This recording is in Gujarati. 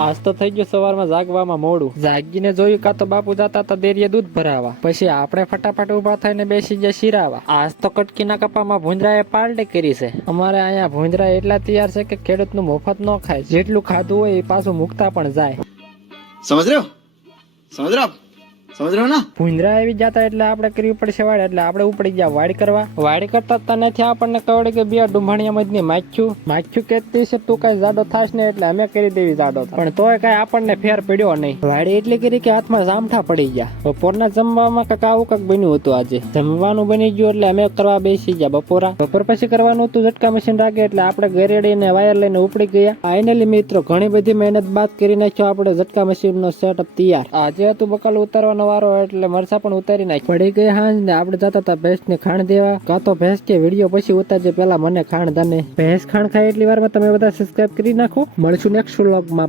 આજ તો થઈ ગયું સવારમાં જાગવામાં મોડું. જાગીને જોયું કા તો બાપુ જતા હતા દેરીએ દૂધ ભરાવા. પછી આપણે ફટાફટ ઊભા થઈને બેસી ગયા શીરાવા. આજ તો કટકીના કપામાં ભૂંજરાએ પાલટી કરી છે. અમારે અહીંયા ભૂંજરા એટલા તૈયાર છે કે ખેડૂતનું મફત ન ખાય. જેટલું ખાધું હોય એ પાછું મૂકતા પણ જાય. સમજ રહ્યો? સમજ રહ્યો? સમજ રહ્યો જતા એટલે આપણે કરવી પડશે વાડ, એટલે આપણે ઉપડી ગયા વાડ કરવા. વાડ કરતા તા નથી આપણને કવડે કે બે ડુંભાણિયા મજની માખ્યું માખ્યું કેતી છે તું કઈ જાડો થાશ ને એટલે અમે કરી દેવી જાડો પણ તોય કઈ આપણને ફેર પડ્યો નહીં. વાડી એટલે કરી કે હાથમાં જામઠા પડી ગયા. બપોરના જમવામાં કાકા આવું કાંક બન્યું હતું આજે. જમવાનું બની ગયું એટલે અમે કરવા બેસી ગયા બપોરા. બપોર પછી કરવાનું હતું, ઝટકા મશીન રાખે એટલે આપણે ગરેડીને વાયર લઈને ઉપડી ગયા. ફાઇનલી મિત્રો, ઘણી બધી મહેનત બાદ કરી નાખ્યો આપણે ઝટકા મશીનનો સેટઅપ તૈયાર. આજે હતું બકાલ ઉતારવાનો વારો એટલે મરસા પણ ઉતારી નાખી. પડી ગઈ હાંજ ને આપણે જતા હતા ભેંસ ને ખાણ દેવા. કાં તો ભેંસ કે વીડિયો પછી ઉતારજે. પેલા મને ખાણ દાને ભેંસ ખાણ ખાય એટલી વારમાં તમે બધા સબસ્ક્રાઈબ કરી નાખો. મળશું નેક્સ્ટ વ્લોગમાં